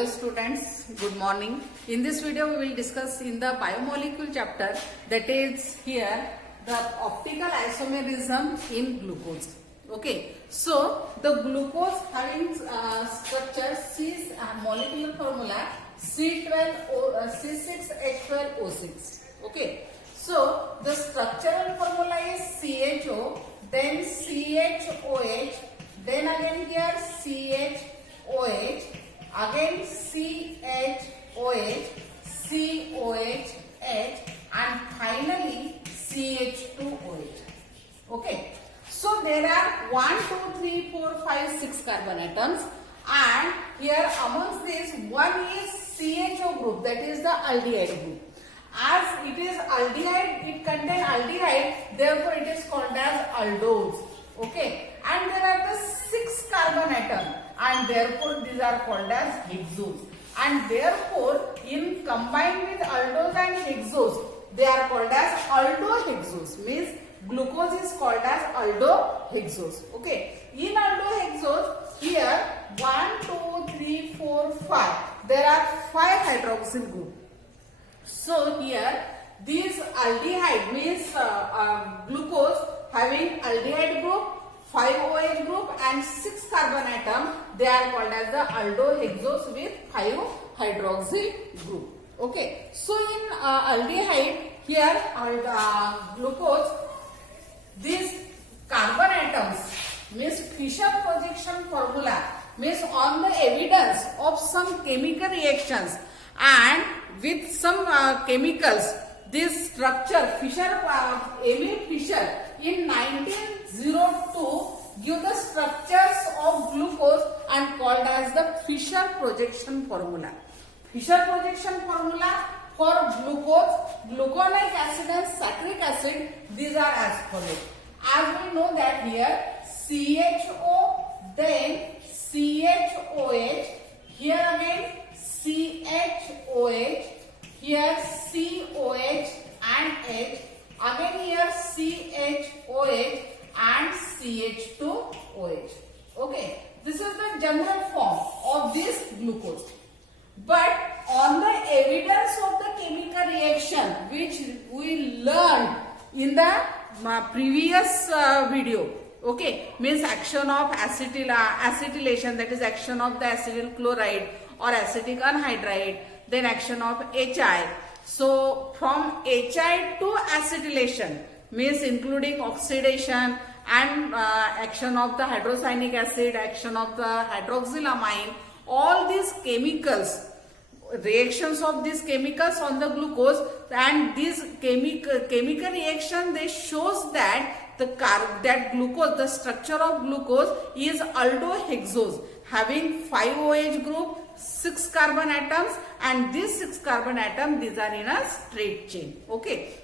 Hello students, good morning. In this video we will discuss in the biomolecule chapter, that is here the optical isomerism in glucose. Okay, so the glucose having structure C molecular formula C6H12O6. Okay, so the structural formula is CHO, then CHOH, then again here CHOH, again CHOH, COH, and finally CH2OH. Okay, so there are 1, 2, 3, 4, 5, 6 carbon atoms, and here amongst these one is CHO group, that is the aldehyde group. As it is aldehyde, it contains aldehyde, therefore it is called as aldones. Okay, and there are the 6 carbon atoms, and therefore these are called as hexose. And therefore, in combined with aldose and hexose, they are called as aldohexose. Means glucose is called as aldohexose. Okay, in aldohexose, here 1, 2, 3, 4, 5. There are 5 hydroxyl group. So here this aldehyde means glucose having aldehyde group, 5 OH group and 6 carbon atom, they are called as the aldohexose with 5 hydroxyl group. Okay, so in aldehyde here glucose, these carbon atoms means Fischer projection formula means on the evidence of some chemical reactions and with some chemicals, this structure Emil Fischer in 1902 give the structures of glucose and called as the Fischer projection formula. Fischer projection formula for glucose, gluconic acid and saccharic acid, these are as follows. As we know that here CHO, then CHOH, here again CHOH, here COH and H, again here CHOH and CH2OH. Okay, this is the general form of this glucose. But on the evidence of the chemical reaction which we learned in the previous video, okay, means action of acetylation, that is action of the acetyl chloride or acetic anhydride, then action of HI. So from HI to acetylation means including oxidation and action of the hydrocyanic acid, action of the hydroxylamine, all these chemicals, reactions of these chemicals on the glucose, and this chemical reaction, they shows that that glucose, the structure of glucose is aldohexose having 5 OH group, 6 carbon atoms, and these 6 carbon atoms, these are in a straight chain. Okay,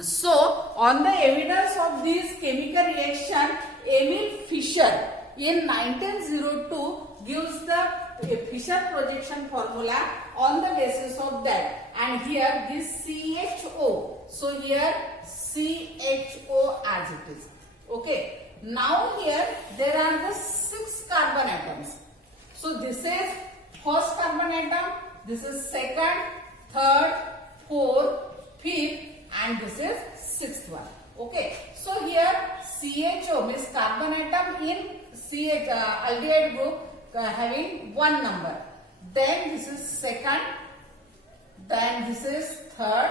so on the evidence of this chemical reaction, Emil Fischer in 1902 gives the Fischer projection formula on the basis of that, and here this CHO, so here CHO as it is. Okay, now here there are the 6 carbon atoms. So this is first carbon atom, this is second, third, fourth, fifth, and this is sixth one. Okay, so here CHO means carbon atom in aldehyde group having 1 number. Then this is second, then this is third,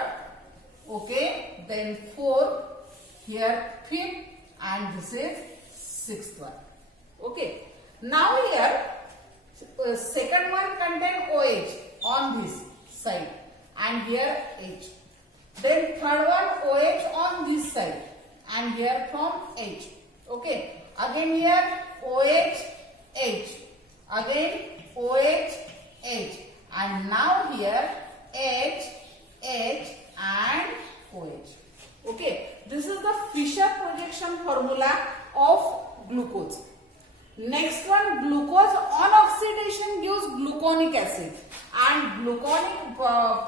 okay, then fourth, here fifth, and this is sixth one. Okay, now here second one contain OH on this side and here H. Then third one OH on this side and here from H. Okay, again here OH, H, again OH, H, and now here H, H and OH. Okay, this is the Fischer projection formula of glucose. Next one, glucose on oxidation gives gluconic acid, and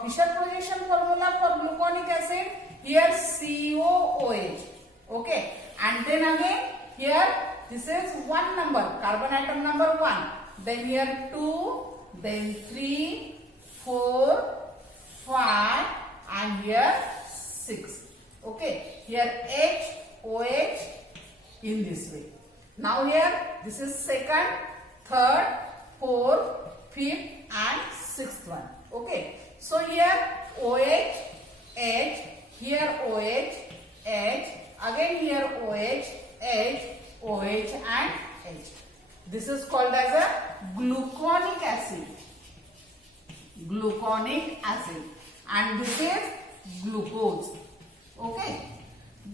Fischer projection formula for gluconic acid, here COOH. Okay, and then again here this is one number, carbon atom number 1, then here 2, then 3, 4, 5 and here 6. Okay, here H, OH in this way. Now here this is second, third, fourth, fifth and sixth one. Okay, so here OH, H, here OH, H, again here OH, H, OH and H. This is called as a gluconic acid. Gluconic acid, and this is glucose. Okay.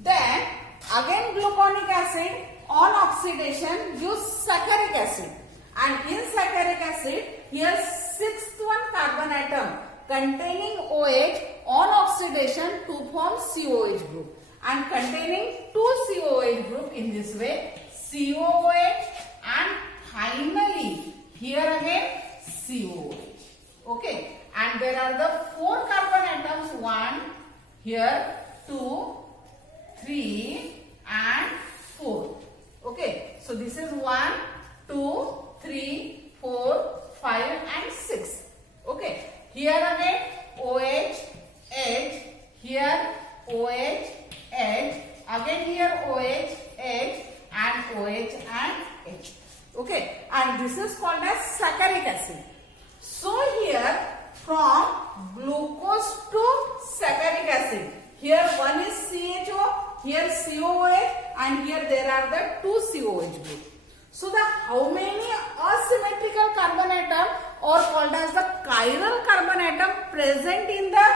Then again gluconic acid on oxidation gives saccharic acid, and in saccharic acid here sixth one carbon atom containing OH on oxidation to form COH group, and containing two COH group in this way, COOH, and finally here again COOH. Okay, and there are the four carbon atoms, 1 here, 2, 3 and 4. Okay, so this is 1, 2, 3, 4, 5 and 6. Okay, here again OH, H, here OH, H, again here OH, H and OH and H. Okay, and this is called as saccharic acid. So here from glucose to saccharic acid, here one is CHO, here COOH, and here there are the two COH group. So the how many asymmetrical carbon atom or called as the chiral carbon atom present in the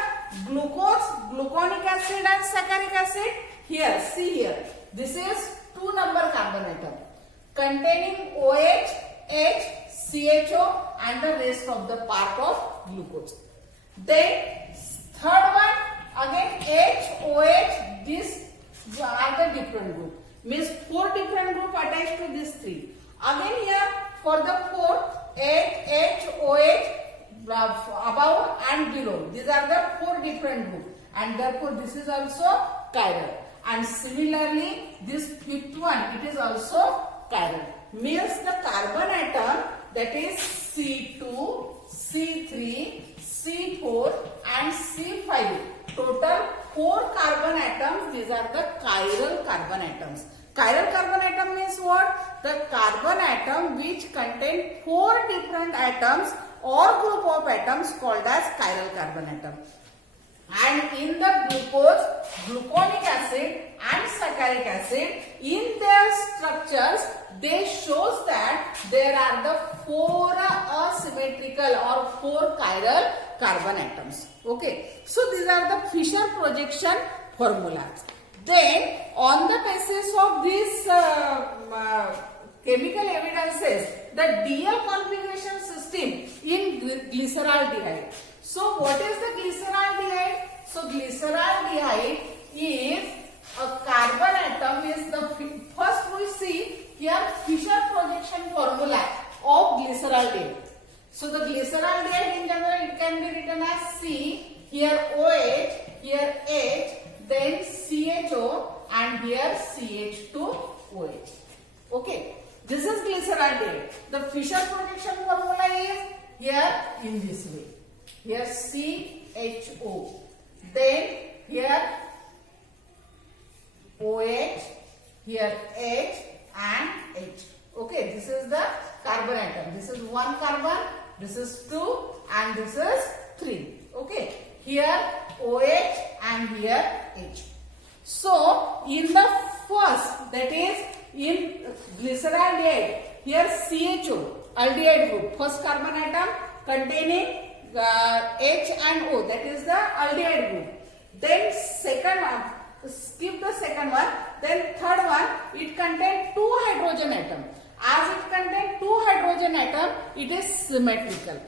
glucose, gluconic acid and saccharic acid? Here, see here, this is 2 number carbon atom containing OH, H, CHO and the rest of the part of glucose. Then third one again H, OH, these are the different group. Means 4 different group attached to these 3. Again here for the 4, H, OH above and below. These are the 4 different group, and therefore this is also chiral. And similarly this fifth one, it is also chiral. Means the carbon atom, that is C2, C3, C4 and C5. Total 4 carbon atoms. These are the chiral carbon atoms. Chiral carbon atom means what? The carbon atom which contain 4 different atoms or group of atoms called as chiral carbon atom. And in the glucose, gluconic acid and saccharic acid, in their structures, they shows that there are the 4 asymmetrical or 4 chiral carbon atoms. Okay, so these are the Fischer projection formulas. Then on the basis of these chemical evidences, the DL configuration system in glyceraldehyde. So what is the glyceraldehyde? So glyceraldehyde is a carbon atom. Is the first we see here Fischer projection formula of glyceraldehyde. So the glyceraldehyde in general it can be written as C, here OH, here H, then CHO and here CH2OH. Okay, this is glyceraldehyde. The Fischer projection formula is here in this way. Here CHO, then here OH, here H and H. Okay, this is the carbon atom. This is 1 carbon, this is 2 and this is 3. Okay, here OH and here H. So in the first, that is in glyceraldehyde, here CHO, aldehyde group, first carbon atom containing H and O, that is the aldehyde group. Then second one, skip the second one. Then third one, it contains 2 hydrogen atom. As it contains 2 hydrogen atom, it is symmetrical.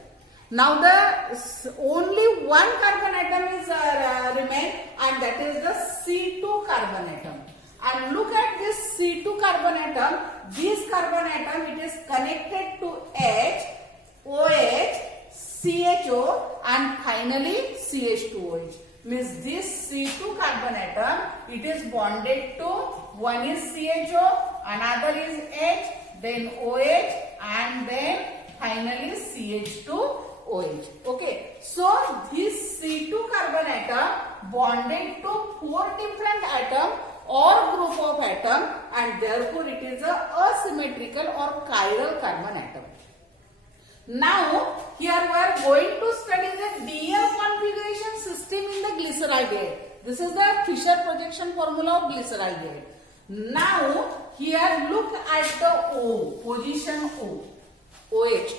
Now the only 1 carbon atom is remain, and that is the C2 carbon atom. And look at this C2 carbon atom. This carbon atom, it is connected to H, OH, CHO and finally CH2OH. Means this C2 carbon atom, it is bonded to, one is CHO, another is H, then OH and then finally CH2OH. Okay, so this C2 carbon atom bonded to 4 different atoms or group of atom, and therefore it is a asymmetrical or chiral carbon atom. Now here we are going to study the DL configuration system in the glyceraldehyde. This is the Fischer projection formula of glyceraldehyde. Now here look at the O, position O, OH.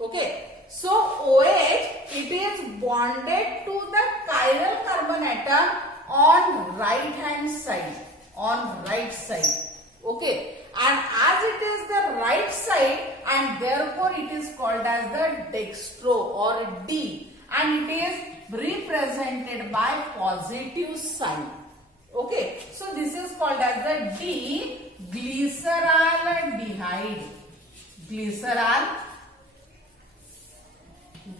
Okay, so OH, it is bonded to the chiral carbon atom on right hand side, on right side. Okay, and as it is the right side, and therefore it is called as the dextro or D, and it is represented by positive sign. Okay, so this is called as the D glyceraldehyde.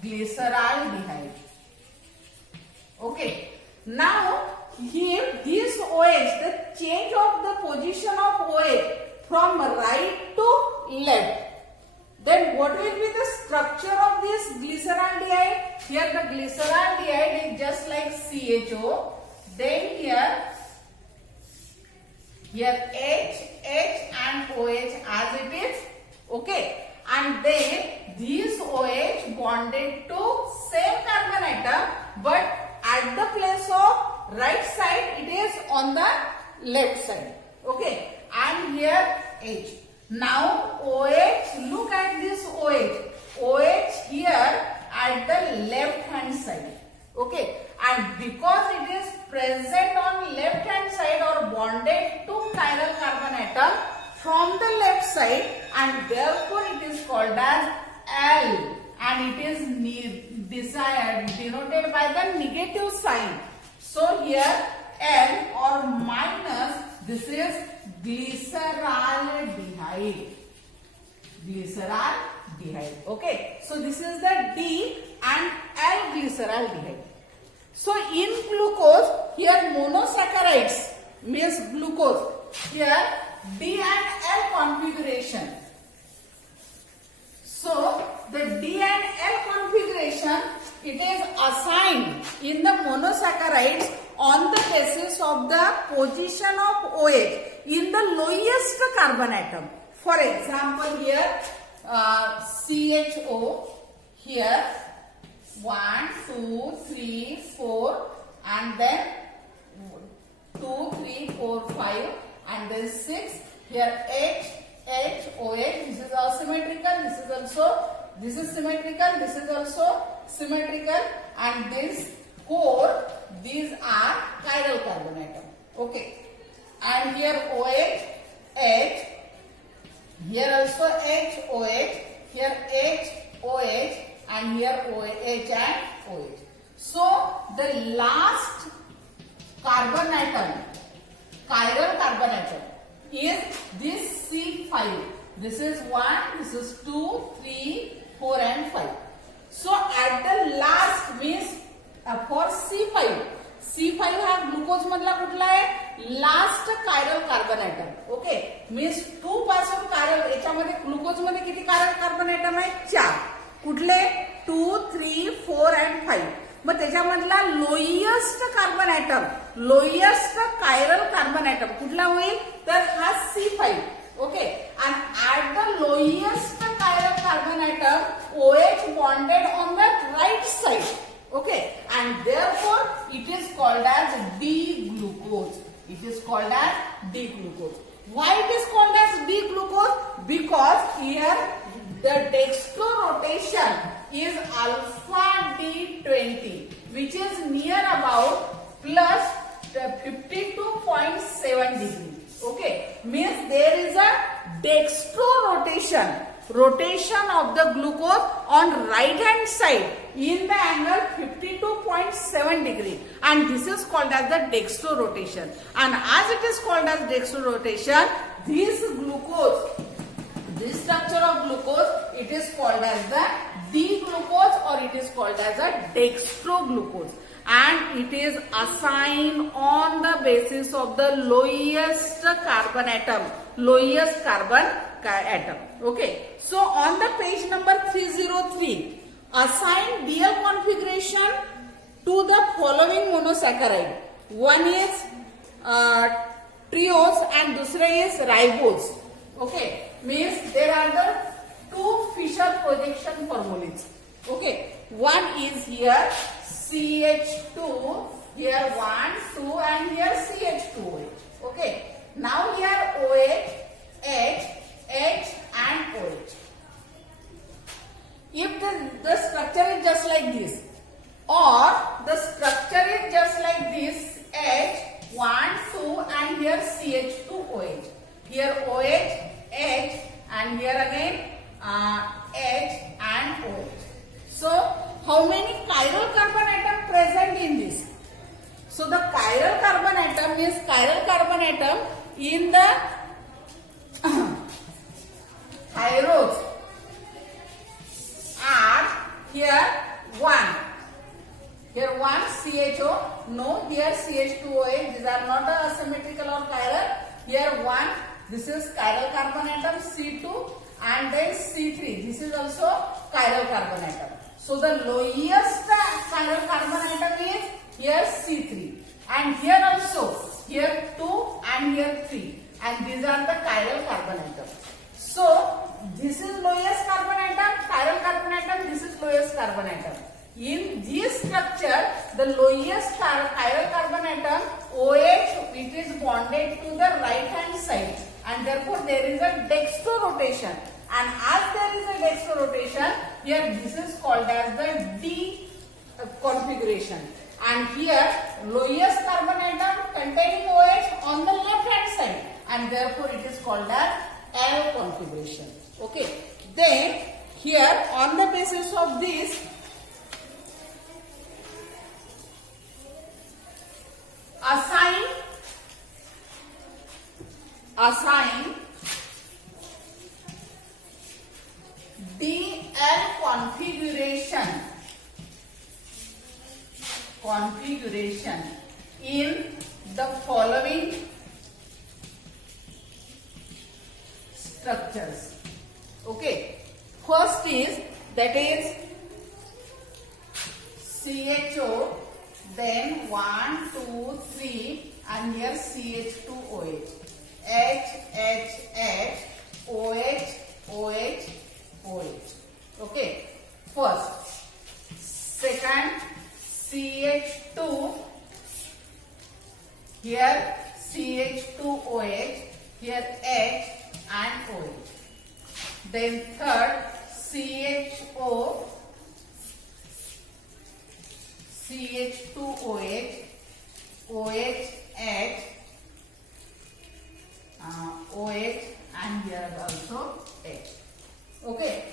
Glyceraldehyde. Okay, now here this OH, the change of the position of OH from right to left, then what will be the structure of this glyceraldehyde? Here the glyceraldehyde is just like CHO, then here H and OH as it is. Okay, and then this OH bonded to same carbon atom, but at the place of right side it is on the left side. Okay, and here H. Now OH, look at this OH. OH here at the left hand side. Okay, and because it is present on left hand side or bonded to chiral carbon atom from the left side, and therefore it is called as L, and it is denoted by the negative sign. So here L or minus, this is glyceraldehyde. Okay, so this is the D and L glyceraldehyde. So in glucose, here monosaccharides means glucose. Here D and L configuration. So the D and L configuration, it is assigned in the monosaccharides on the basis of the position of OH in the lowest carbon atom. For example, here CHO, here 1, 2, 3, 4, and then 2, 3, 4, 5, and then 6. Here H, OH. This is asymmetrical. This is symmetrical. This is also symmetrical, and this 4. These are chiral carbon atom. Okay, and here OH, H. Here also H, OH. Here H, OH, and here OH and OH. So the last carbon atom, chiral carbon atom, is this C5. This is 1, this is 2, 3, 4 and 5. So at the last means for C5 हा glucose मधला कुठला आहे? Last chiral carbon atom. Okay, means 2 पासून chiral, याच्यामध्ये glucose मध्ये किती chiral carbon atom आहे? 4. कुठले? 2, 3, 4 and 5. मग त्याच्यामधला lowest carbon atom, lowest chiral carbon atom कुठला होईल? तर हा C5. Okay, and at the lowest chiral carbon atom OH bonded on the right side. Okay, and therefore it is called as D-glucose. It is called as D-glucose. Why it is called as D-glucose? Because here the dextro rotation is alpha D20, which is near about plus 52.7 degrees. Okay, means there is a dextro rotation of the glucose on right hand side in the angle 52.7 degree, and this is called as the dextro rotation. And as it is called as dextro rotation, this glucose, this structure of glucose, it is called as the D-glucose or it is called as a dextroglucose. and it is assigned on the basis of the lowest carbon atom. Okay. So on the page number 303, assign DL configuration to the following monosaccharide. One is triose and दूसरा is ribose. Okay, means there are the two Fisher projection formulas. Okay, one is here CH2, here 1, 2 and here CH2OH. Okay, now here OH, H, H and OH. If the structure is just like this, or the structure is just like this, H, 1, 2 and here CH2OH. Here OH, H and here again H and OH. So how many chiral carbon atom present in this? So the chiral carbon atom is chiral carbon atom in the thyrose are here 1. Here 1 CHO, no, here CH2OH. These are not asymmetrical or chiral. Here 1, this is chiral carbon atom C2 and then C3. This is also chiral carbon atom. So the lowest chiral carbon atom is here C3 and here also here 2 and here 3 and these are the chiral carbon atom. So this is lowest carbon atom, chiral carbon atom, this is lowest carbon atom. In this structure, the lowest chiral carbon atom OH, it is bonded to the right hand side and therefore there is a dextrorotation, and as there is a dextrorotation, here this is called as the D configuration, and here lowest carbon atom containing OH on the left hand side and therefore it is called as L configuration. Okay, then here on the basis of this, assign DL configuration in the following structures. Okay, first is that is CHO, then 1, 2, 3 and here CH2OH, H, H, H, OH, OH, OH. Okay, first. Second, CH2, here CH2OH, here H and OH. Then third, CHO, CH2OH, OH, H, OH and here also H. Okay.